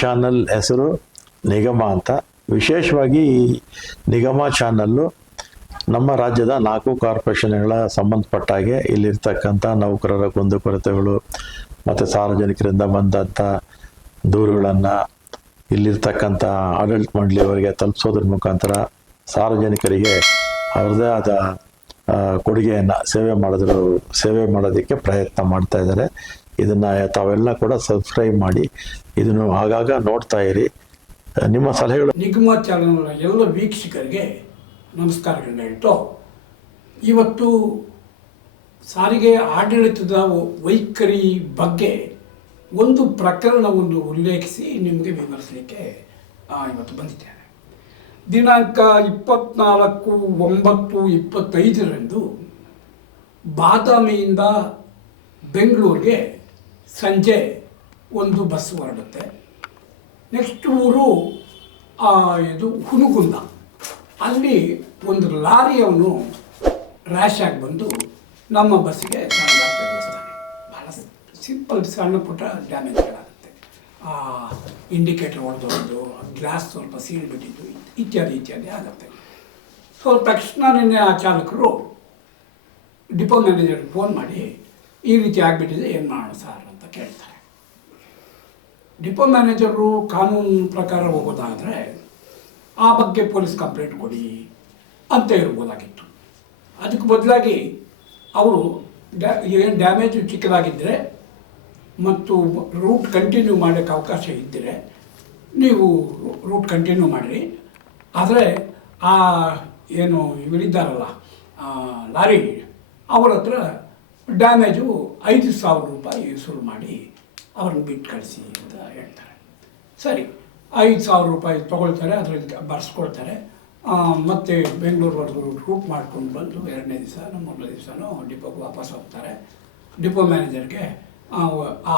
Channel ಹೆಸರು ನಿಗಮ ಅಂತ. ವಿಶೇಷವಾಗಿ ಈ ನಿಗಮ ಚಾನಲ್ಲು ನಮ್ಮ ರಾಜ್ಯದ 4 ಕಾರ್ಪೊರೇಷನ್ಗಳ ಸಂಬಂಧಪಟ್ಟ ಹಾಗೆ ಇಲ್ಲಿರ್ತಕ್ಕಂಥ ನೌಕರರ ಕುಂದುಕೊರತೆಗಳು ಮತ್ತು ಸಾರ್ವಜನಿಕರಿಂದ ಬಂದಂಥ ದೂರುಗಳನ್ನು ಇಲ್ಲಿರ್ತಕ್ಕಂಥ ಆಡಳಿತ ಮಂಡಳಿಯವರಿಗೆ ತಲುಪಿಸೋದ್ರ ಮುಖಾಂತರ ಸಾರ್ವಜನಿಕರಿಗೆ ಅವ್ರದ್ದೇ ಆದ ಕೊಡುಗೆಯನ್ನು ಸೇವೆ ಮಾಡೋದಕ್ಕೆ ಪ್ರಯತ್ನ ಮಾಡ್ತಾ ಇದ್ದಾರೆ. ಇದನ್ನು ತಾವೆಲ್ಲ ಕೂಡ ಸಬ್ಸ್ಕ್ರೈಬ್ ಮಾಡಿ ಇದನ್ನು ಆಗಾಗ ನೋಡ್ತಾ ಇರಿ. ನಿಮ್ಮ ಸಲಹೆಗಳು. ನಿಗಮ ಚಾನಲ್ನ ಎಲ್ಲ ವೀಕ್ಷಕರಿಗೆ ನಮಸ್ಕಾರಗಳನ್ನ ಹೇಳ್ತು. ಇವತ್ತು ಸಾರಿಗೆ ಆಡಳಿತದ ವೈಖರಿ ಬಗ್ಗೆ ಒಂದು ಪ್ರಕರಣವನ್ನು ಉಲ್ಲೇಖಿಸಿ ನಿಮಗೆ ವಿವರಿಸಲಿಕ್ಕೆ ಇವತ್ತು ಬಂದಿದ್ದೇನೆ. ದಿನಾಂಕ 24/9/25 ಬಾದಾಮಿಯಿಂದ ಬೆಂಗಳೂರಿಗೆ ಸಂಜೆ ಒಂದು ಬಸ್ ಹೊರಡುತ್ತೆ. ನೆಕ್ಸ್ಟ್ ಊರು ಇದು ಹುನಗುಂದ. ಅಲ್ಲಿ ಒಂದು ಲಾರಿಯವನು ರ್ಯಾಶ್ ಆಗಿ ಬಂದು ನಮ್ಮ ಬಸ್ಸಿಗೆ ತೆಗೆಸ್ತಾನೆ. ಭಾಳ ಸಿಂಪಲ್ ಸಣ್ಣ ಪುಟ್ಟ ಡ್ಯಾಮೇಜ್ಗಳಾಗುತ್ತೆ. ಇಂಡಿಕೇಟರ್ ಹೊಡೆದೋದು, ಗ್ಲಾಸ್ ಸ್ವಲ್ಪ ಸೀಲ್ ಬಿಟ್ಟಿದ್ದು, ಇತ್ಯಾದಿ ಆಗುತ್ತೆ. ಸೊ ತಕ್ಷಣ ನಿನ್ನೆ ಆ ಚಾಲಕರು ಡಿಪೋ ಮ್ಯಾನೇಜರ್ಗೆ ಫೋನ್ ಮಾಡಿ ಈ ರೀತಿ ಆಗಿಬಿಟ್ಟಿದೆ, ಏನು ಮಾಡೋಣ ಸರ್ ಅಂತ ಕೇಳ್ತಾರೆ. ಡಿಪೋ ಮ್ಯಾನೇಜರು ಕಾನೂನು ಪ್ರಕಾರ ಹೋಗೋದಾದರೆ ಆ ಬಗ್ಗೆ ಪೊಲೀಸ್ ಕಂಪ್ಲೇಂಟ್ ಕೊಡಿ ಅಂತ ಇರ್ಬೋದಾಗಿತ್ತು. ಅದಕ್ಕೆ ಬದಲಾಗಿ ಅವರು ಏನು ಡ್ಯಾಮೇಜು ಚಿಕ್ಕದಾಗಿದ್ದರೆ ಮತ್ತು ರೂಟ್ ಕಂಟಿನ್ಯೂ ಮಾಡೋಕ್ಕೆ ಅವಕಾಶ ಇದ್ದರೆ ನೀವು ರೂಟ್ ಕಂಟಿನ್ಯೂ ಮಾಡಿರಿ, ಆದರೆ ಆ ಏನು ಇವರಿದ್ದಾರಲ್ಲ ಲಾರಿ ಅವ್ರ ಹತ್ರ ಡ್ಯಾಮೇಜು 5,000 ರೂಪಾಯಿ ವಸೂಲು ಮಾಡಿ ಅವ್ರನ್ನ ಬಿಟ್ಟು ಕಳಿಸಿ ಅಂತ ಹೇಳ್ತಾರೆ. ಸರಿ, 5,000 ರೂಪಾಯಿ ತೊಗೊಳ್ತಾರೆ, ಅದರಲ್ಲಿ ಬರ್ಸ್ಕೊಳ್ತಾರೆ. ಮತ್ತು ಬೆಂಗಳೂರುವರೆಗೂ ರೂಟ್ ಮಾಡ್ಕೊಂಡು ಬಂದು 2ನೇ ದಿವಸ 3ನೇ ದಿವಸನೂ ಡಿಪೋಗೆ ವಾಪಸ್ ಹೋಗ್ತಾರೆ. ಡಿಪೋ ಮ್ಯಾನೇಜರ್ಗೆ ಆ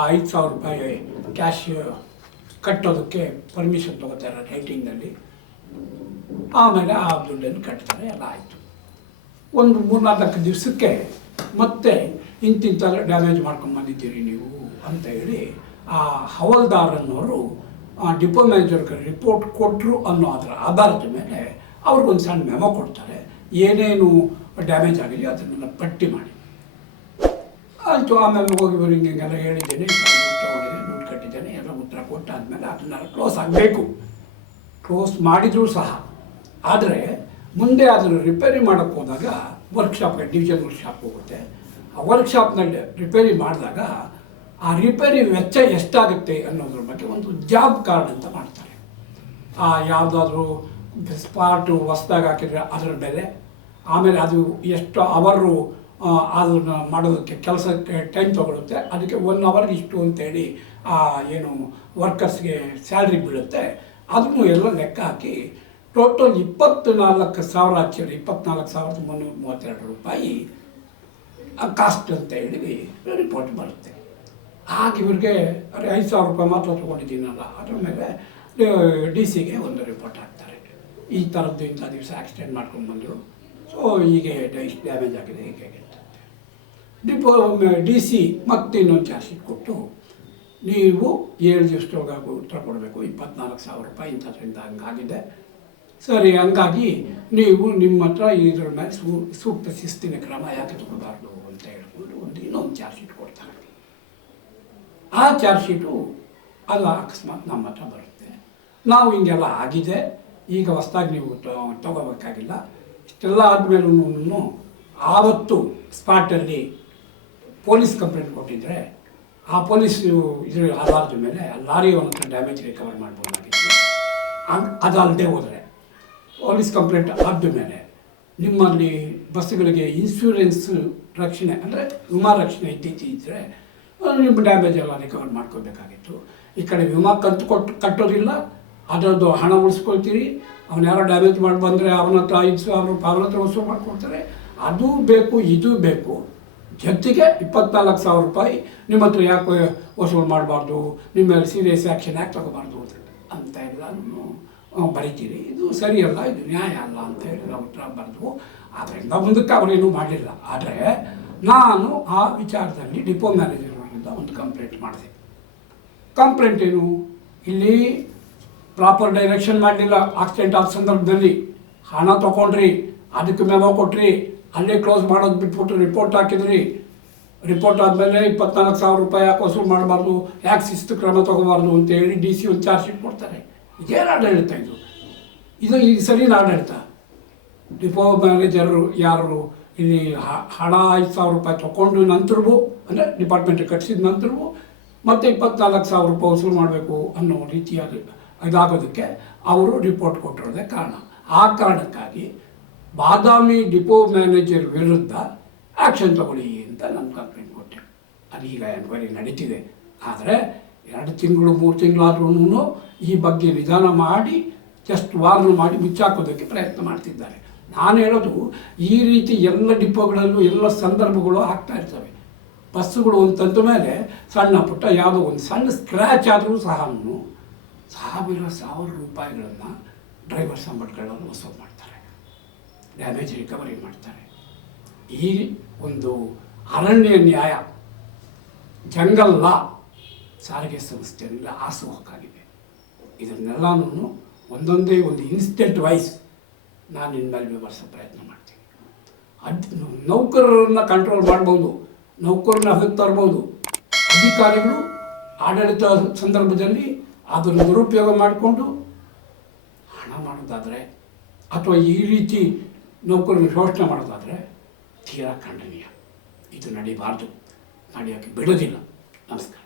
5,000 ರೂಪಾಯಿ ಕ್ಯಾಶ್ ಕಟ್ಟೋದಕ್ಕೆ ಪರ್ಮಿಷನ್ ತೊಗೋತಾರೆ ರೈಟಿಂಗ್ನಲ್ಲಿ. ಆಮೇಲೆ ಆ ದುಡ್ಡನ್ನು ಕಟ್ತಾರೆ. ಎಲ್ಲ ಆಯಿತು. ಒಂದು 3-4 ದಿವಸಕ್ಕೆ ಮತ್ತೆ ಇಂತಿಂಥ ಡ್ಯಾಮೇಜ್ ಮಾಡ್ಕೊಂಡು ಬಂದಿದ್ದೀರಿ ನೀವು ಅಂತ ಹೇಳಿ ಆ ಹವಲ್ದಾರನ್ನವರು ಡಿಪೋ ಮ್ಯಾನೇಜರ್ಗೆ ರಿಪೋರ್ಟ್ ಕೊಟ್ಟರು ಅನ್ನೋ ಅದರ ಆಧಾರದ ಮೇಲೆ ಅವ್ರಿಗೊಂದು ಸಣ್ಣ ಮೆಮೊ ಕೊಡ್ತಾರೆ. ಏನೇನು ಡ್ಯಾಮೇಜ್ ಆಗಿದೆ ಅದನ್ನೆಲ್ಲ ಪಟ್ಟಿ ಮಾಡಿ ಆಯಿತು. ಆಮೇಲೆ ಹೋಗಿ ಇವರು ಹಿಂಗೆಲ್ಲ ಹೇಳಿದ್ದೇನೆ, ದುಡ್ಡು ಕಟ್ಟಿದ್ದೇನೆ, ಎಲ್ಲ ಉತ್ತರ ಕೊಟ್ಟಾದಮೇಲೆ ಅದನ್ನೆಲ್ಲ ಕ್ಲೋಸ್ ಆಗಬೇಕು. ಕ್ಲೋಸ್ ಮಾಡಿದರೂ ಸಹ ಆದರೆ ಮುಂದೆ ಅದನ್ನು ರಿಪೇರಿ ಮಾಡೋಕ್ಕೆ ಹೋದಾಗ ವರ್ಕ್ಶಾಪ್ಗೆ ಡಿವಿಷನ್ ವರ್ಕ್ಶಾಪ್ ಹೋಗುತ್ತೆ. ಆ ವರ್ಕ್ಶಾಪ್ನಲ್ಲಿ ರಿಪೇರಿ ಮಾಡಿದಾಗ ಆ ರಿಪೇರಿ ವೆಚ್ಚ ಎಷ್ಟಾಗುತ್ತೆ ಅನ್ನೋದ್ರ ಬಗ್ಗೆ ಒಂದು ಜಾಬ್ ಕಾರ್ಡ್ ಅಂತ ಮಾಡ್ತಾರೆ. ಯಾವುದಾದ್ರೂ ಸ್ಪಾಟು ಹೊಸ್ದಾಗಿ ಹಾಕಿದರೆ ಅದರ ಬೆಲೆ, ಆಮೇಲೆ ಅದು ಎಷ್ಟು ಅವರು ಅದನ್ನು ಮಾಡೋದಕ್ಕೆ ಕೆಲಸಕ್ಕೆ ಟೈಮ್ ತೊಗೊಳುತ್ತೆ, ಅದಕ್ಕೆ 1 ಅವರ್ಗೆ ಇಷ್ಟು ಅಂತೇಳಿ ಏನು ವರ್ಕರ್ಸ್ಗೆ ಸ್ಯಾಲ್ರಿ ಬೀಳುತ್ತೆ, ಅದನ್ನು ಎಲ್ಲ ಲೆಕ್ಕ ಹಾಕಿ ಟೋಟಲ್ 24,000 ಆಕ್ಚುಲಿ 24,332 ರೂಪಾಯಿ ಕಾಸ್ಟ್ ಅಂತ ಹೇಳಿ ರಿಪೋರ್ಟ್ ಬರುತ್ತೆ. ಆಗ ಇವ್ರಿಗೆ 5,000 ರೂಪಾಯಿ ಮಾತ್ರ ತೊಗೊಂಡಿದ್ದೀನಲ್ಲ, ಅದ್ರ ಮೇಲೆ DC-ಗೆ ಒಂದು ರಿಪೋರ್ಟ್ ಹಾಕ್ತಾರೆ. ಈ ಥರದ್ದು ಇಂಥ ದಿವಸ ಆಕ್ಸಿಡೆಂಟ್ ಮಾಡ್ಕೊಂಡು ಬಂದರು, ಸೊ ಹೀಗೆ ಡ್ಯಾಮೇಜ್ ಆಗಿದೆ ಹೀಗೆ ಅಂತ. DC ಮತ್ತೆ ಇನ್ನೊಂದು ಚಾರ್ಜ್ ಶೀಟ್ ಕೊಟ್ಟು ನೀವು 7 ದಿವಸದೊಳಗಾಗಿ ಉತ್ತರ ಕೊಡಬೇಕು, 24,000 ರೂಪಾಯಿ ಇಂಥದ್ರಿಂದ ಹಂಗಾಗಿದೆ. ಸರಿ, ಹಂಗಾಗಿ ನೀವು ನಿಮ್ಮ ಹತ್ರ ಇದ್ರ ಮೇಲೆ ಸೂಕ್ತ ಶಿಸ್ತಿನ ಕ್ರಮ ಯಾಕೆ ತಗೋಬಾರ್ದು ಅಂತ ಹೇಳ್ಕೊಂಡು ಇನ್ನೊಂದು ಚಾರ್ಜ್ ಶೀಟ್ ಕೊಡ್ತಾರೆ. ಆ ಚಾರ್ಜ್ ಶೀಟು ಅಲ್ಲ ಅಕಸ್ಮಾತ್ ನಮ್ಮ ಹತ್ರ ಬರುತ್ತೆ. ನಾವು ಹಿಂಗೆಲ್ಲ ಆಗಿದೆ, ಈಗ ಹೊಸ್ದಾಗಿ ನೀವು ತಗೋಬೇಕಾಗಿಲ್ಲ. ಇಷ್ಟೆಲ್ಲ ಆದಮೇಲೂ ಆವತ್ತು ಸ್ಪಾಟಲ್ಲಿ ಪೊಲೀಸ್ ಕಂಪ್ಲೇಂಟ್ ಕೊಟ್ಟಿದ್ದರೆ ಆ ಪೊಲೀಸು ಇದ್ರ ಆಧಾರದ ಮೇಲೆ ಲಾರಿಯವನ ಹತ್ರ ಡ್ಯಾಮೇಜ್ ರಿಕವರ್ ಮಾಡ್ಬೋದಾಗಿತ್ತು. ಅದಲ್ಲದೆ ಹೋದರೆ ಪೊಲೀಸ್ ಕಂಪ್ಲೇಂಟ್ ಆದ ಮೇಲೆ ನಿಮ್ಮಲ್ಲಿ ಬಸ್ಸುಗಳಿಗೆ ಇನ್ಶೂರೆನ್ಸ್ ರಕ್ಷಣೆ ಅಂದರೆ ವಿಮಾ ರಕ್ಷಣೆ ಇದ್ದಿದ್ದರೆ ನಿಮ್ಮ ಡ್ಯಾಮೇಜ್ ಎಲ್ಲ ರಿಕವರ್ ಮಾಡ್ಕೋಬೇಕಾಗಿತ್ತು. ಈ ಕಡೆ ವಿಮಾ ಕಂತು ಕಟ್ಟೋದಿಲ್ಲ, ಅದರದ್ದು ಹಣ ಉಳಿಸ್ಕೊಳ್ತೀರಿ. ಅವನು ಯಾರೋ ಡ್ಯಾಮೇಜ್ ಮಾಡಿ ಬಂದರೆ ಅವನ ಹತ್ರ 5,000 ರೂಪಾಯಿ ಅವನ ಹತ್ರ ವಸೂಲು ಮಾಡಿಕೊಡ್ತಾರೆ. ಅದು ಬೇಕು, ಇದು ಬೇಕು, ಜೊತೆಗೆ 24,000 ರೂಪಾಯಿ ನಿಮ್ಮ ಹತ್ರ ಯಾಕೆ ವಸೂಲು ಮಾಡಬಾರ್ದು, ನಿಮ್ಮ ಮೇಲೆ ಸೀರಿಯಸ್ ಆ್ಯಕ್ಷನ್ ಯಾಕೆ ತಗೋಬಾರ್ದು ಅಂತ ಎಲ್ಲನೂ ಬರೀತೀರಿ. ಇದು ಸರಿಯಲ್ಲ, ಇದು ನ್ಯಾಯ ಅಲ್ಲ ಅಂತ ಹೇಳಿ ನಾವು ಉತ್ತರ ಬರೆದು ಆದ್ದರಿಂದ ಮುಂದಕ್ಕೆ ಅವರೇನೂ ಮಾಡಲಿಲ್ಲ. ಆದರೆ ನಾನು ಆ ವಿಚಾರದಲ್ಲಿ ಡಿಪೋ ಮ್ಯಾನೇಜರ್ ವಿರುದ್ಧ ಒಂದು ಕಂಪ್ಲೇಂಟ್ ಮಾಡಿದೆ. ಕಂಪ್ಲೇಂಟ್ ಏನು, ಇಲ್ಲಿ ಪ್ರಾಪರ್ ಡೈರೆಕ್ಷನ್ ಮಾಡಲಿಲ್ಲ, ಆಕ್ಸಿಡೆಂಟ್ ಆದ ಸಂದರ್ಭದಲ್ಲಿ ಹಣ ತೊಗೊಂಡ್ರಿ, ಅದಕ್ಕೆ ಮೆಮೊ ಕೊಟ್ರಿ, ಅಲ್ಲೇ ಕ್ಲೋಸ್ ಮಾಡೋದು ಬಿಟ್ಬಿಟ್ಟು ರಿಪೋರ್ಟ್ ಹಾಕಿದ್ರಿ. ರಿಪೋರ್ಟ್ ಆದಮೇಲೆ 24,000 ರೂಪಾಯಿ ಯಾಕೆ ವಸೂಲು ಮಾಡಬಾರ್ದು, ಯಾಕೆ ಶಿಸ್ತು ಕ್ರಮ ತೊಗೋಬಾರ್ದು ಅಂತೇಳಿ DC ಒಂದು ಚಾರ್ಜ್ ಶೀಟ್ ಕೊಡ್ತಾರೆ. ಇದೇನು ಆಡಳಿತ ಇದು ಈ ಸರಿನ ಆಡಳಿತ? ಡಿಪೋ ಮ್ಯಾನೇಜರು ಯಾರು ಇಲ್ಲಿ ಹಣ 5,000 ರೂಪಾಯಿ ತೊಗೊಂಡು ನಂತರವೂ, ಅಂದರೆ ಡಿಪಾರ್ಟ್ಮೆಂಟ್ ಕಟ್ಟಿಸಿದ ನಂತರವೂ ಮತ್ತೆ 24,000 ರೂಪಾಯಿ ವಸೂಲು ಮಾಡಬೇಕು ಅನ್ನೋ ರೀತಿಯಾಗಿ ಇದಾಗೋದಕ್ಕೆ ಅವರು ರಿಪೋರ್ಟ್ ಕೊಟ್ಟಿರೋದೇ ಕಾರಣ. ಆ ಕಾರಣಕ್ಕಾಗಿ ಬಾದಾಮಿ ಡಿಪೋ ಮ್ಯಾನೇಜರ್ ವಿರುದ್ಧ ಆ್ಯಕ್ಷನ್ ತಗೊಳ್ಳಿ ಅಂತ ನಾನು ಕಂಪ್ಲೇಂಟ್ ಕೊಟ್ಟೆ. ಅದೀಗ ಎನ್ಕ್ವೈರಿ ನಡೀತಿದೆ. ಆದರೆ 2 ತಿಂಗಳು 3 ತಿಂಗಳಾದ್ರೂ ಈ ಬಗ್ಗೆ ನಿಧಾನ ಮಾಡಿ ಜಸ್ಟ್ ವಾರ್ನ್ ಮಾಡಿ ಮುಚ್ಚಾಕೋದಕ್ಕೆ ಪ್ರಯತ್ನ ಮಾಡ್ತಿದ್ದಾರೆ. ನಾನು ಹೇಳೋದು, ಈ ರೀತಿ ಎಲ್ಲ ಡಿಪೋಗಳಲ್ಲೂ ಎಲ್ಲ ಸಂದರ್ಭಗಳು ಆಗ್ತಾ ಇರ್ತವೆ. ಬಸ್ಸುಗಳು ಅಂತಂದ ಮೇಲೆ ಸಣ್ಣ ಪುಟ್ಟ ಯಾವುದೋ ಒಂದು ಸಣ್ಣ ಸ್ಕ್ರ್ಯಾಚ್ ಆದರೂ ಸಹ 1,000 ರೂಪಾಯಿಗಳನ್ನು ಡ್ರೈವರ್ ಸಂಬಳಗಳನ್ನು ವಸೂಲು ಮಾಡ್ತಾರೆ, ಡ್ಯಾಮೇಜ್ ರಿಕವರಿ ಮಾಡ್ತಾರೆ. ಈ ಒಂದು ಅರಣ್ಯ ನ್ಯಾಯ, ಜಂಗಲ್ ಲಾ ಸಾರಿಗೆ ಸಂಸ್ಥೆಯಲ್ಲ ಹಾಸುಹೊಕ್ಕಾಗಿದೆ. ಇದನ್ನೆಲ್ಲನೂ ಒಂದೊಂದೇ ಒಂದು ಇನ್ಸ್ಟೆಂಟ್ ವೈಸ್ ನಾನು ಇನ್ಮೇಲೆ ವಿವರಿಸೋ ಪ್ರಯತ್ನ ಮಾಡ್ತೀನಿ. ನೌಕರರನ್ನು ಕಂಟ್ರೋಲ್ ಮಾಡ್ಬೋದು, ನೌಕರನ್ನ ಅದಕ್ಕೆ ತರ್ಬೋದು. ಅಧಿಕಾರಿಗಳು ಆಡಳಿತ ಸಂದರ್ಭದಲ್ಲಿ ಅದನ್ನು ದುರುಪಯೋಗ ಮಾಡಿಕೊಂಡು ಹಣ ಮಾಡೋದಾದರೆ ಅಥವಾ ಈ ರೀತಿ ನೌಕರನ್ನು ಶೋಷಣೆ ಮಾಡೋದಾದರೆ ತೀರಾ ಖಂಡನೀಯ. ಇದು ನಡೀಬಾರ್ದು, ನಡೆಯೋಕ್ಕೆ ಬಿಡೋದಿಲ್ಲ. ನಮಸ್ಕಾರ.